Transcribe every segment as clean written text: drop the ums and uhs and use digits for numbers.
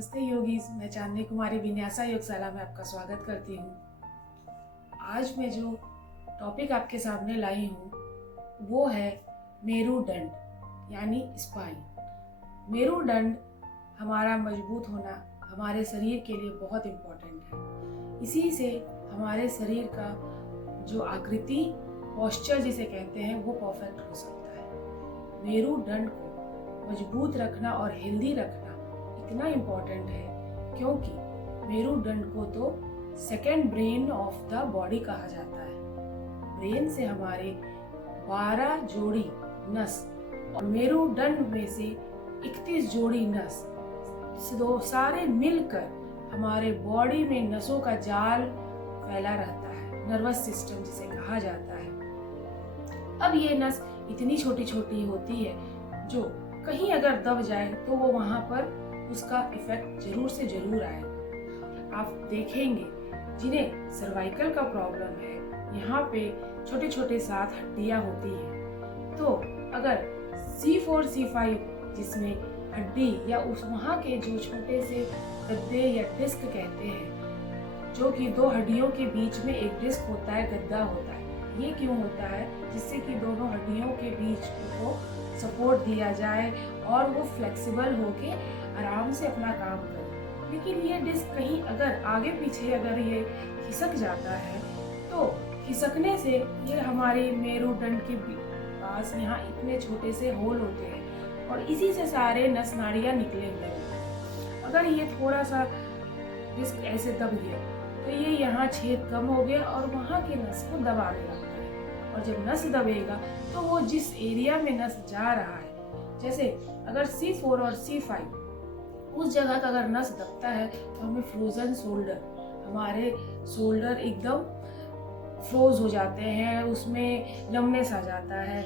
नमस्ते योगीज, मैं चांदनी कुमारी विन्यासा योगशाला में आपका स्वागत करती हूँ। आज मैं जो टॉपिक आपके सामने लाई हूँ वो है मेरुदंड यानी स्पाइन। मेरुदंड हमारा मजबूत होना हमारे शरीर के लिए बहुत इम्पोर्टेंट है। इसी से हमारे शरीर का जो आकृति पोस्चर जिसे कहते हैं वो परफेक्ट हो सकता है। मेरुदंड को मजबूत रखना और हेल्दी रखना इतना इम्पोर्टेंट है क्योंकि मेरुदंड को तो second brain of the body कहा जाता है। ब्रेन से हमारे 12 जोड़ी नस और मेरुदंड में से 31 जोड़ी नस सारे मिलकर हमारे बॉडी में नसों का जाल फैला रहता है, नर्वस सिस्टम जिसे कहा जाता है। अब ये नस इतनी छोटी छोटी होती है जो कहीं अगर दब जाए तो वो वहां पर उसका इफेक्ट जरूर से जरूर आएगा। आप देखेंगे जिन्हें सर्वाइकल का प्रॉब्लम है, यहाँ पे छोटे छोटे 7 हड्डियां होती हैं। तो अगर C4 C5 जिसमें हड्डी या उस वहाँ के जो छोटे से गद्दे या डिस्क कहते हैं, जो कि 2 हड्डियों के बीच में एक डिस्क होता है, गद्दा होता है। ये क्यों होता है? जिससे कि दोनों हड्डियों के बीच को सपोर्ट दिया जाए और वो फ्लेक्सिबल होके आराम से अपना काम करे। लेकिन ये डिस्क कहीं अगर आगे पीछे अगर ये खिसक जाता है तो खिसकने से ये हमारे मेरुदंड के पास यहाँ इतने छोटे से होल होते हैं और इसी से सारे नस नाड़ियाँ निकले हुए हैं। अगर ये थोड़ा सा डिस्क ऐसे दब गया तो ये यहाँ छेद कम हो गया और वहाँ के नस को दबाने लगता है। और जब नस दबेगा तो वो जिस एरिया में नस जा रहा है, जैसे अगर C4 और C5 उस जगह का अगर नस दबता है तो हमें फ्रोजन शोल्डर, हमारे शोल्डर एकदम फ्रोज हो जाते हैं, उसमें लमनेस आ जाता है।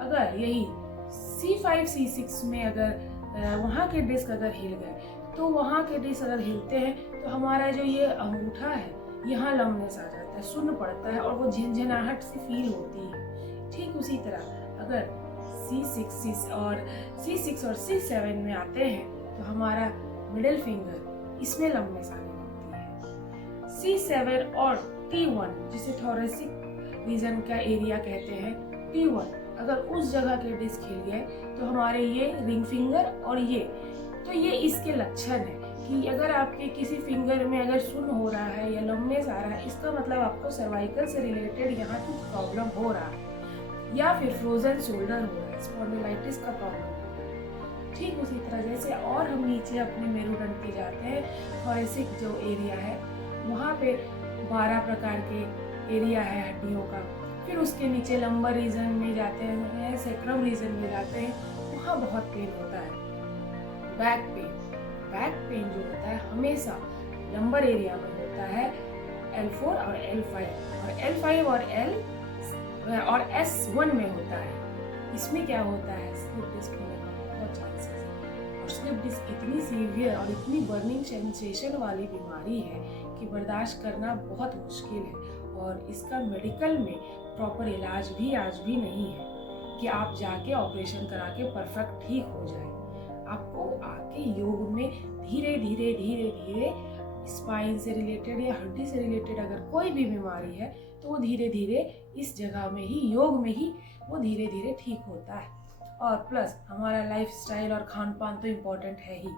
अगर यही C5 C6 में अगर वहाँ के डिस्क अगर हिल गए तो वहाँ के डिस्क अगर हिलते हैं तो हमारा जो ये अंगूठा है यहाँ लमनेस आ जाता है, सुन्न पड़ता है और वो झंझनाहट सी फील होती है। ठीक उसी तरह अगर C6 और C7 में आते हैं तो हमारा मिडिल फिंगर इसमें लंबनेस आने लगती है। C7 और T1 जिसे थोरेसिक रीजन का एरिया कहते हैं, T1 अगर उस जगह के डिस्क हिल गए तो हमारे ये रिंग फिंगर और ये इसके लक्षण है कि अगर आपके किसी फिंगर में अगर सुन्न हो रहा है या लंबनेस आ रहा है, इसका मतलब आपको सर्वाइकल से रिलेटेड यहाँ कुछ प्रॉब्लम हो रहा है या फिर फ्रोजन शोल्डर हो रहा है, स्पॉन्डिलाइटिस का प्रॉब्लम हो रहा है। ठीक उसी तरह जैसे और हम नीचे अपने मेरुदंड पे जाते हैं, थोरेसिक जो एरिया है वहाँ पे 12 प्रकार के एरिया है हड्डियों का। फिर उसके नीचे लंबर रीजन में जाते हैं, सेक्रम रीजन में जाते हैं, वहाँ बहुत पेन होता है। बैक पेन जो होता है हमेशा लंबर एरिया में होता है, L4 और L5 और S1 में होता है। इसमें क्या होता है, स्लिप डिस्क होने का बहुत चांसेस है। और स्लिप डिस्क इतनी सीवियर और इतनी बर्निंग सेंसेशन वाली बीमारी है कि बर्दाश्त करना बहुत मुश्किल है और इसका मेडिकल में प्रॉपर इलाज भी आज भी नहीं है कि आप जाके ऑपरेशन करा के परफेक्ट ठीक हो जाए। आपको आके योग में धीरे धीरे स्पाइन से रिलेटेड या हड्डी से रिलेटेड अगर कोई भी बीमारी है तो वो धीरे धीरे इस जगह में ही, योग में ही वो धीरे धीरे ठीक होता है। और प्लस हमारा लाइफ स्टाइल और खान पान तो इम्पोर्टेंट है ही।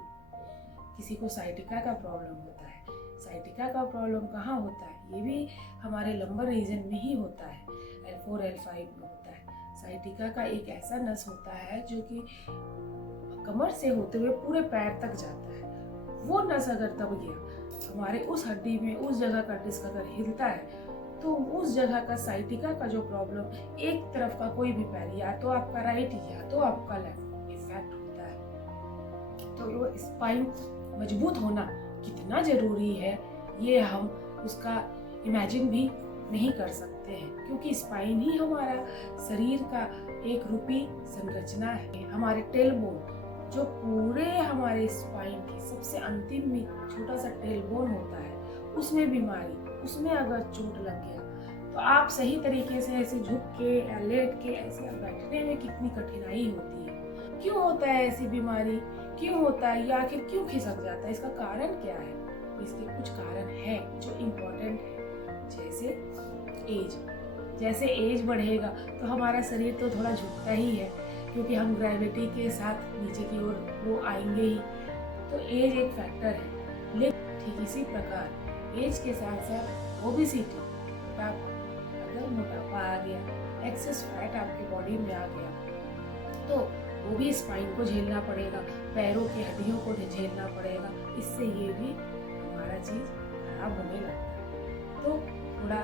किसी को साइटिका का प्रॉब्लम होता है, साइटिका का प्रॉब्लम कहाँ होता है, ये भी हमारे लंबर रीजन में ही होता है, L4 L5 में होता है। साइटिका का एक ऐसा नस होता है जो कि कमर से होते हुए पूरे पैर तक जाता है। वो नस अगर दब गया हमारे उस हड्डी में, उस जगह का डिस्क अगर हिलता है तो उस जगह का साइटिका का जो प्रॉब्लम, एक तरफ का कोई भी पैर, या तो आपका राइट या तो आपका लेफ्ट इफेक्ट होता है। तो वो स्पाइन मजबूत होना कितना जरूरी है ये हम उसका इमेजिन भी नहीं कर सकते हैं, क्योंकि स्पाइन ही हमारा शरीर का एक रूपी संरचना है। हमारे टेल बोन जो पूरे हमारे स्पाइन के सबसे अंतिम में छोटा सा टेल बोन होता है, उसमें बीमारी, उसमें अगर चोट लग गया तो आप सही तरीके से ऐसे झुक के या लेट के ऐसे बैठने में कितनी कठिनाई होती है। क्यों होता है ऐसी बीमारी? क्यों होता है या आखिर क्यों खिसक जाता है, इसका कारण क्या है? तो इसके कुछ कारण हैं जो इम्पोर्टेंट है। जैसे एज बढ़ेगा तो हमारा शरीर तो थोड़ा झुकता ही है, क्योंकि हम ग्रेविटी के साथ नीचे की ओर वो आएंगे ही, तो एज एक फैक्टर है। लेकिन ठीक इसी प्रकार एज के साथ साथ ओबेसिटी, अगर मोटापा आ गया, एक्सेस फैट आपके बॉडी में आ गया, तो वो भी स्पाइन को झेलना पड़ेगा, पैरों की हड्डियों को झेलना पड़ेगा। इससे ये भी हमारा चीज खराब होने लगता है। तो थोड़ा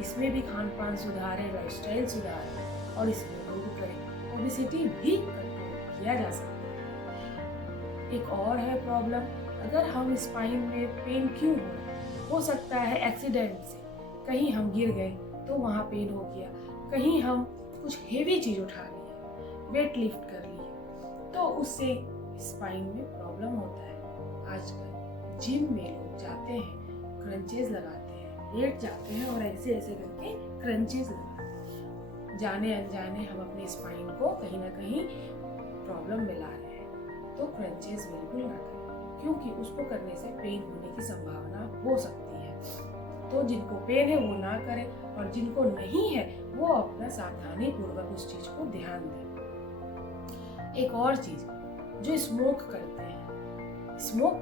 इसमें भी खान पान सुधारें, लाइफस्टाइल सुधारें और इसमें दूर करें, ओबेसिटी भी कंट्रोल किया जा सकता है। एक और है प्रॉब्लम, अगर हम स्पाइन में पेन क्यों हो सकता है एक्सीडेंट से, कहीं हम गिर गए तो वहाँ पेन हो गया, कहीं हम कुछ हेवी चीज उठा लिए, वेट लिफ्ट कर लिए, तो उससे स्पाइन में प्रॉब्लम होता है। आजकल जिम में लोग जाते हैं, क्रंचेस लगाते हैं, लेट जाते हैं और ऐसे ऐसे करके क्रंचेस लगाते हैं। जाने अनजाने हम अपने स्पाइन को कहीं ना कहीं प्रॉब्लम में ला रहे हैं। तो क्रंचेस बिल्कुल ना करें, क्योंकि उसको करने से पेन होने की संभावना हो सकती है। तो जिनको पेन है वो ना करें, और जिनको नहीं है वो अपना सावधानी पूर्वक उस चीज को ध्यान दें। एक और चीज, जो स्मोक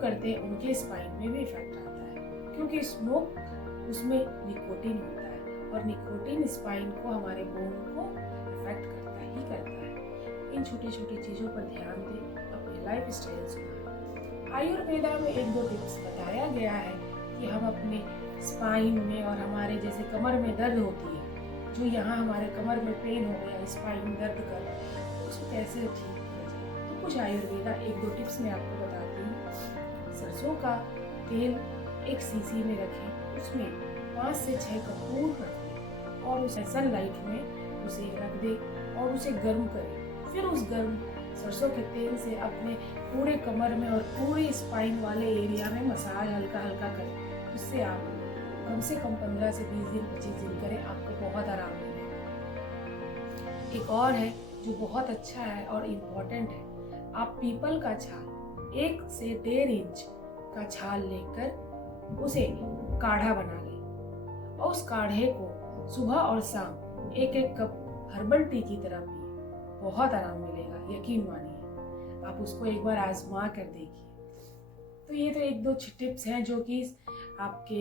करते हैं उनके स्पाइन में भी इफेक्ट आता है, क्योंकि स्मोक उसमें निकोटीन होता है और निकोटीन स्पाइन को, हमारे बोन को इफेक्ट करता है। इन छोटी छोटी चीजों पर ध्यान दें, अपने लाइफ स्टाइल सुधारें। आयुर्वेदा में 1-2 टिप्स बताया गया है कि हम अपने स्पाइन में और हमारे जैसे कमर में दर्द होती है, जो यहाँ हमारे कमर में पेन हो गया, स्पाइन दर्द कर, उसको कैसे ठीक किया जाए। तो कुछ आयुर्वेदा 1-2 टिप्स मैं आपको बताती हूँ। सरसों का तेल एक सीसी में रखें, उसमें 5 से 6 कपूर रख दें और उसे सनलाइट में उसे रख दें और उसे गर्म करें। फिर उस गर्म सरसों के तेल से अपने पूरे कमर में और पूरे स्पाइन वाले एरिया में मसाज हल्का हल्का करें। उससे आप कम से कम 15 से 20 दिन 25 दिन करें, आपको बहुत आराम मिलेगा। एक और है जो बहुत अच्छा है और इम्पोर्टेंट है, आप पीपल का छाल 1 से 1.5 इंच का छाल लेकर उसे काढ़ा बना लें और उस काढ़े को सुबह और शाम 1-1 कप हर्बल टी की तरह पिए, बहुत आराम मिलेगा, यकीन मानिए। आप उसको एक बार आजमा कर देखिए। तो ये तो 1-2 टिप्स हैं जो कि आपके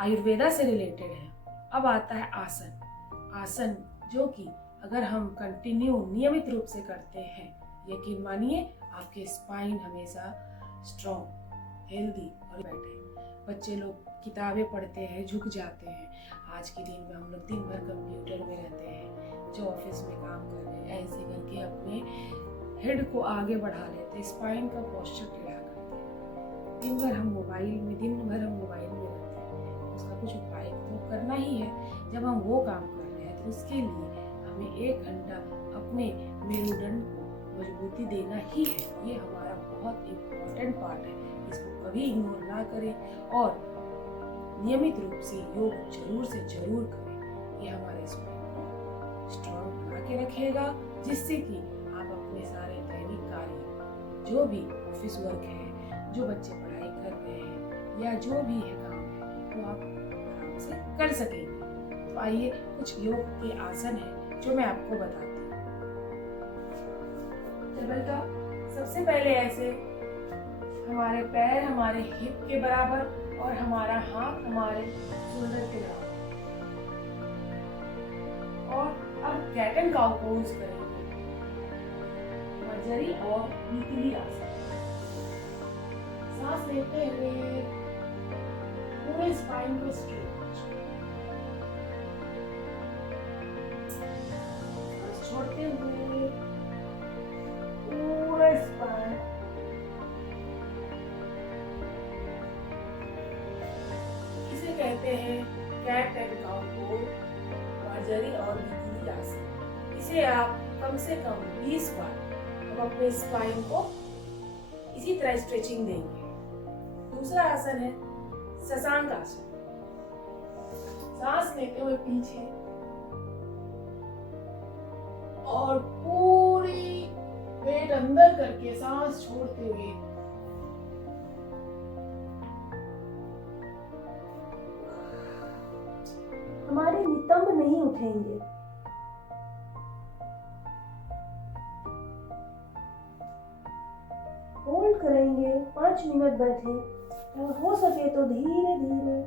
आयुर्वेदा से रिलेटेड है। अब आता है आसन, जो कि अगर हम कंटिन्यू नियमित रूप से करते हैं, यकीन मानिए आपके स्पाइन हमेशा स्ट्रॉन्ग, हेल्दी और बैठे। बच्चे लोग किताबें पढ़ते हैं, झुक जाते हैं। आज के दिन में हम लोग दिन भर कंप्यूटर में रहते हैं, जो ऑफिस में काम कर रहे हैं, ऐसे करके अपने हेड को आगे बढ़ा लेते हैं, स्पाइन का पोस्चर टेढ़ा करते हैं। दिन भर हम मोबाइल में रहते हैं, उसका कुछ उपाय तो करना ही है। जब हम वो काम कर रहे हैं तो उसके लिए हमें 1 घंटा अपने मेरुदंड को मजबूती देना ही है। ये हमारा बहुत इम्पोर्टेंट पार्ट है, इसको कभी इग्नोर ना करें और नियमित रूप से योग जरूर से जरूर करें। ये हमारे स्पाइन को स्ट्रॉन्ग बना के रखेगा, जिससे कि आप अपने सारे दैनिक कार्य, जो भी ऑफिस वर्क है, जो बच्चे पढ़ाई कर रहे हैं या जो भी है काम है, वो आप आराम से कर सकेंगे। तो आइए कुछ योग के आसन हैं जो मैं आपको बताती हूँ। टेबल टॉप, सबसे पहले ऐसे हमारे पैर हमारे हिप के बराबर और हमारा हाथ हमारे शोल्डर के बराबर। और अब कैट एंड काउ पोज करेंगे, मर्जरी और नीतिली आसन। सांस लेते हुए पूरे स्पाइन को स्ट्रेच, सांस छोड़ते हुए पूरा स्पाइन। इसे कहते हैं कैट एंड काउ पोज, मर्जरी और नीतिली आसन। इसे आप कम से कम 20 बार हम अपने स्पाइन को इसी तरह स्ट्रेचिंग देंगे। दूसरा आसन है शशांक आसन। सांस लेते हुए पीछे और पूरी पेट अंदर करके सांस छोड़ते हुए हमारे नितंब नहीं उठेंगे। होल्ड करेंगे, 5 मिनट बैठे और हो सके तो धीरे धीरे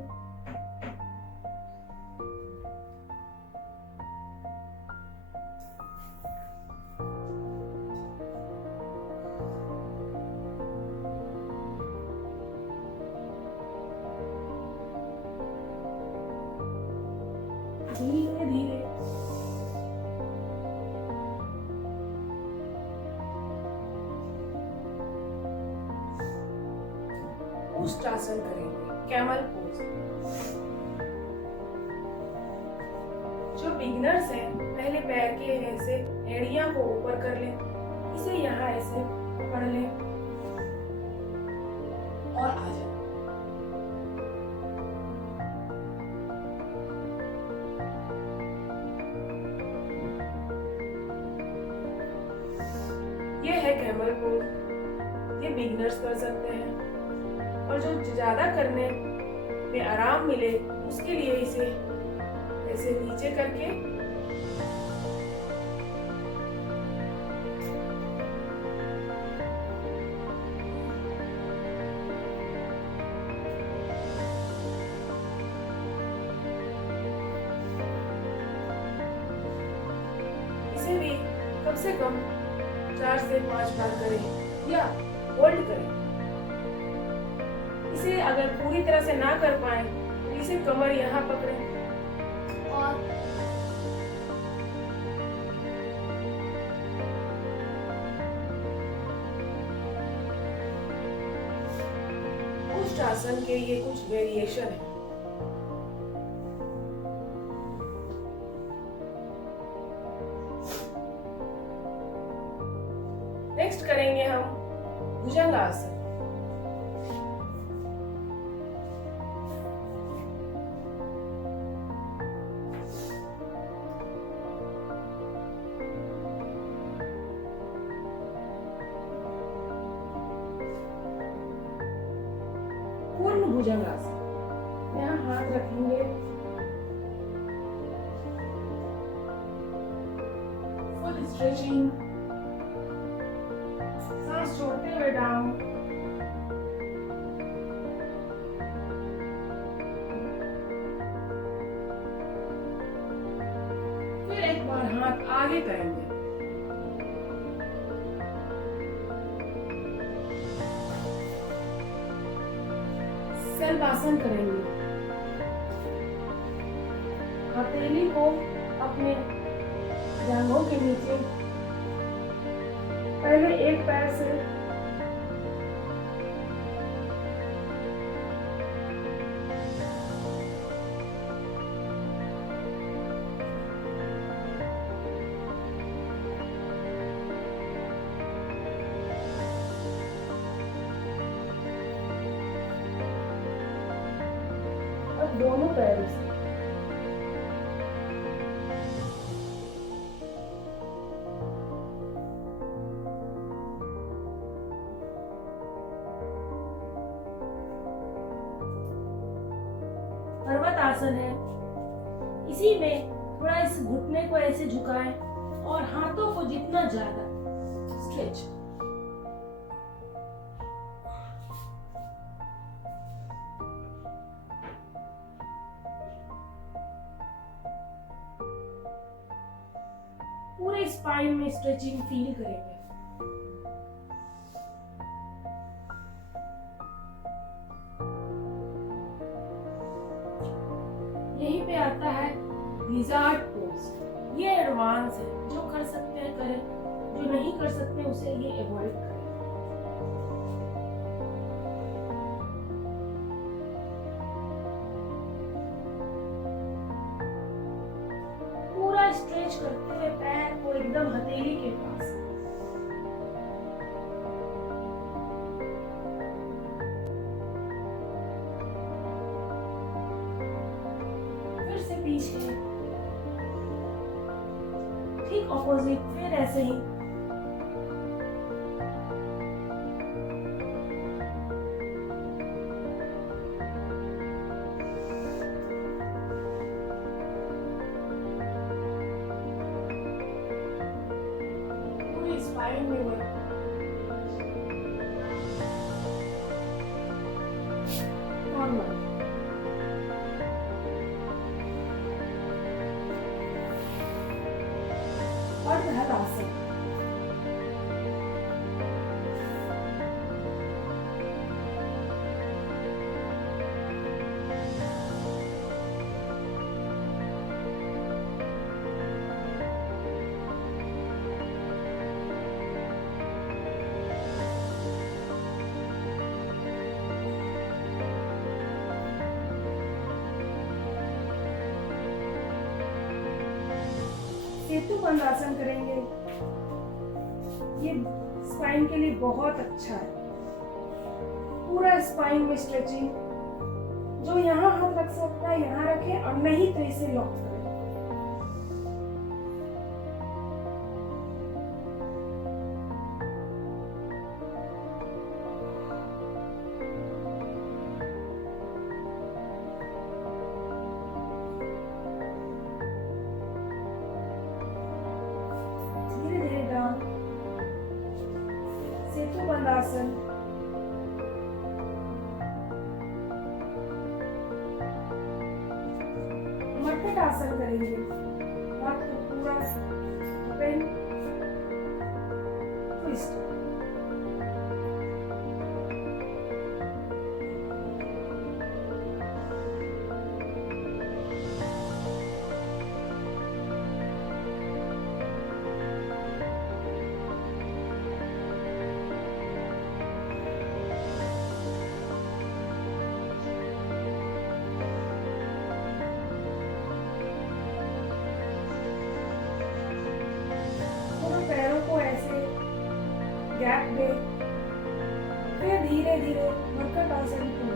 धीरे धीरे उष्ट्रासन करेंगे, कैमल पोज। जो बिगिनर्स हैं पहले पैर के ऐसे एड़ियां को ऊपर कर लें, इसे यहाँ ऐसे पकड़ लें और आ जाए। ये है कैमल पोज, ये बिगिनर्स कर सकते हैं और जो ज्यादा करने में आराम मिले उसके लिए इसे ऐसे नीचे करके इसे भी कम से कम 4 से 5 बार करें या होल्ड करें। इसे अगर पूरी तरह से ना कर पाए तो इसे कमर यहाँ पकड़ें और उष्ट्रासन के ये कुछ वेरिएशन है। नेक्स्ट करेंगे हम भुजंगासन। पूर्ण भुजंगासन। यहाँ हाथ रखेंगे, फुल स्ट्रेचिंग, सांस छोड़ते हुए डाउन, फिर एक बार हाथ आगे करेंगे, शलभासन करेंगे। हथेली को अपने जांघों के नीचे पहले एक पैर से और दोनों पैरों से पर्वत आसन है। इसी में थोड़ा इस घुटने को ऐसे झुकाएं और हाथों को जितना ज्यादा स्ट्रेच। पूरे स्पाइन में स्ट्रेचिंग फील करेंगे। यहीं पे आता है लिजार्ड पोज। ये एडवांस है, जो कर सकते हैं करें, जो नहीं कर सकते उसे ये अवॉइड करें। पूरा स्ट्रेच करते हुए पैर को एकदम हथेली के पास। फिर से पीछे, ठीक ऑपोजिट, फिर ऐसे ही सेतु बंद आसन करेंगे। ये स्पाइन के लिए बहुत अच्छा है। पूरा स्पाइन में स्ट्रेचिंग, जो यहाँ हाथ रख सकता है यहाँ रखे, और नहीं तो इसे लॉक करें। धीरे धीरे डाउन, सेतु बंद आसन। मटमट आसन करेंगे। हाथ को पूरा ओपन, ट्विस्ट। पैरों को ऐसे गैप दे, फिर धीरे धीरे मरकट आसन को।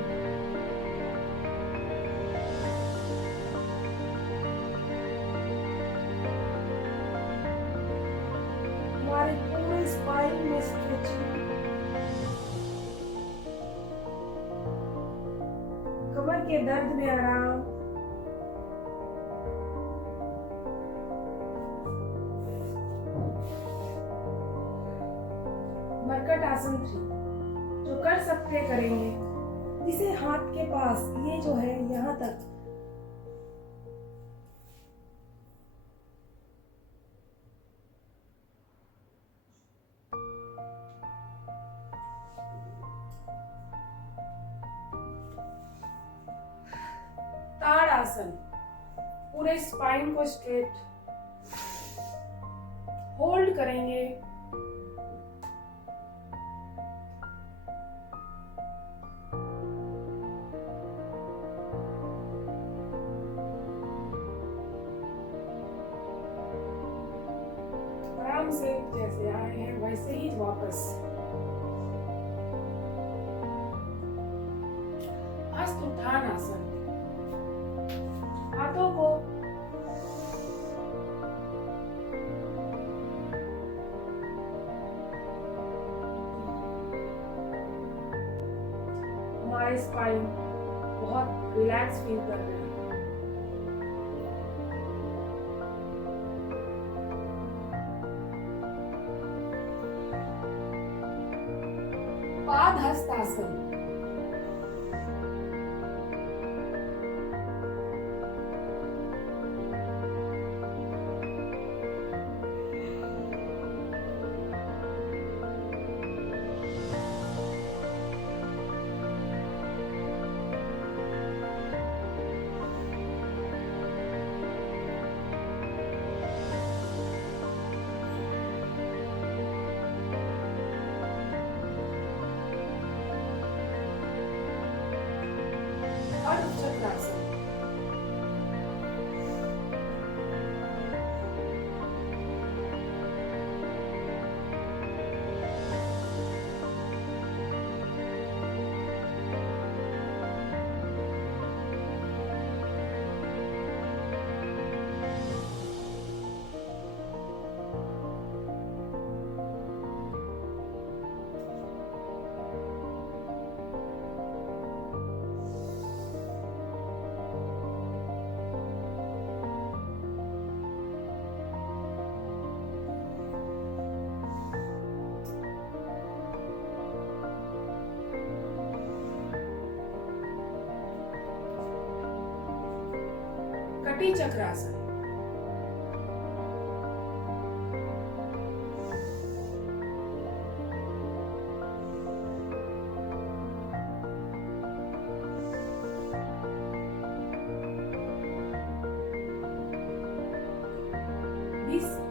हमारे पूरे स्पाइन में स्ट्रेचिंग, कमर के दर्द में आराम। मरकट आसन 3 जो कर सकते करेंगे। इसे हाथ के पास, ये जो है यहाँ तक, ताड़ आसन, पूरे स्पाइन को स्ट्रेट होल्ड करेंगे। आराम से जैसे आए हैं वैसे ही वापस। हस्त उत्थान आसन, हाथों को हमारे स्पाइन बहुत रिलैक्स फील कर रहे हैं। पाद हस्त आसन, और चक्रासन। कटी चक्रासन,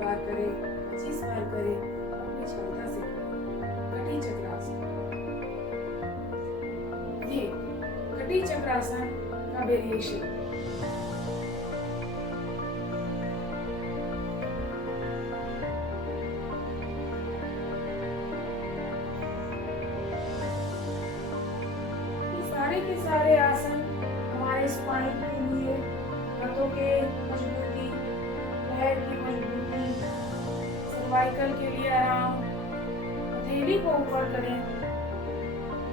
बार करे, 25 बार करे, अपनी क्षमता से करे। कटी चक्रासन, ये कटी चक्रासन का वेरिएशन। सारे के सारे आसन हमारे स्पाइन के लिए, हाथों के मजबूती, पैर की मजबूती, सर्वाइकल के लिए आराम, हथेली को ऊपर करें,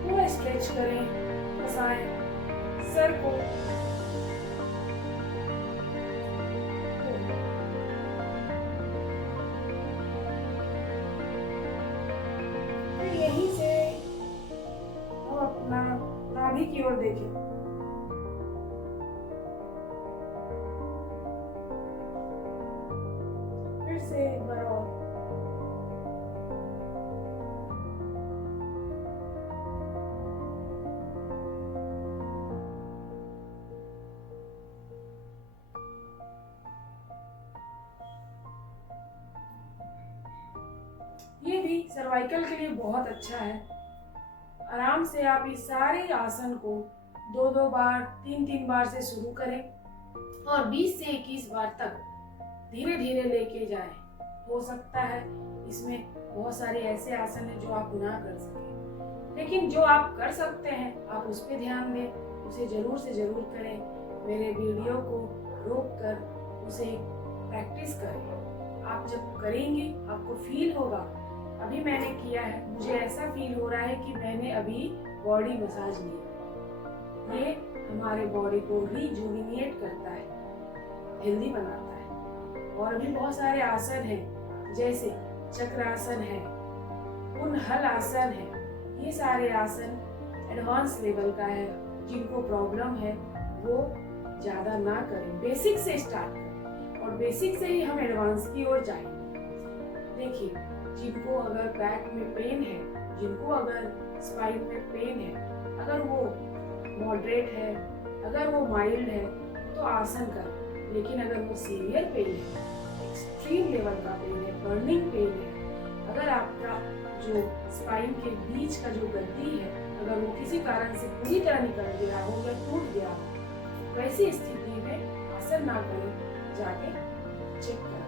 पूरा स्ट्रेच करें, फंसाएं, सर को फिर यहीं से हम अपना नाभि की ओर देखें। फिर से एक बार और ये भी सर्वाइकल के लिए बहुत अच्छा है। आराम से आप इस सारे आसन को 2-2 बार, 3-3 बार से शुरू करें और 20 से 21 बार तक धीरे धीरे लेके जाएं। हो सकता है इसमें बहुत सारे ऐसे आसन हैं जो आप ना कर सकें, लेकिन जो आप कर सकते हैं आप उस पर ध्यान दें, उसे जरूर से जरूर करें। मेरे वीडियो को रोक कर उसे प्रैक्टिस करें। आप जब करेंगे आपको फील होगा, अभी मैंने किया है, मुझे ऐसा फील हो रहा है कि मैंने अभी बॉडी मसाज लिया। ये हमारे बॉडी को रिजुविनेट करता है, हेल्दी बनाता है। और भी बहुत सारे आसन हैं, जैसे चक्रासन है, पुनहल आसन है। ये सारे आसन एडवांस लेवल का है। जिनको प्रॉब्लम है वो ज़्यादा ना करें, बेसिक से स्टार्ट करें और बेसिक से ही हम एडवांस की ओर जाएंगे। देखिए, जिनको अगर बैक में पेन है, जिनको अगर स्पाइन में पेन है, अगर वो मॉडरेट है, अगर वो माइल्ड है तो आसन करें। लेकिन अगर वो सीवियर पेन है, एक्सट्रीम लेवल का पेन है, बर्निंग पेन है, अगर आपका जो स्पाइन के बीच का जो गद्दी है अगर वो किसी कारण से पूरी तरह निकल गया हो या टूट गया हो, वैसी स्थिति में आसन ना करें, जाके चेक करें।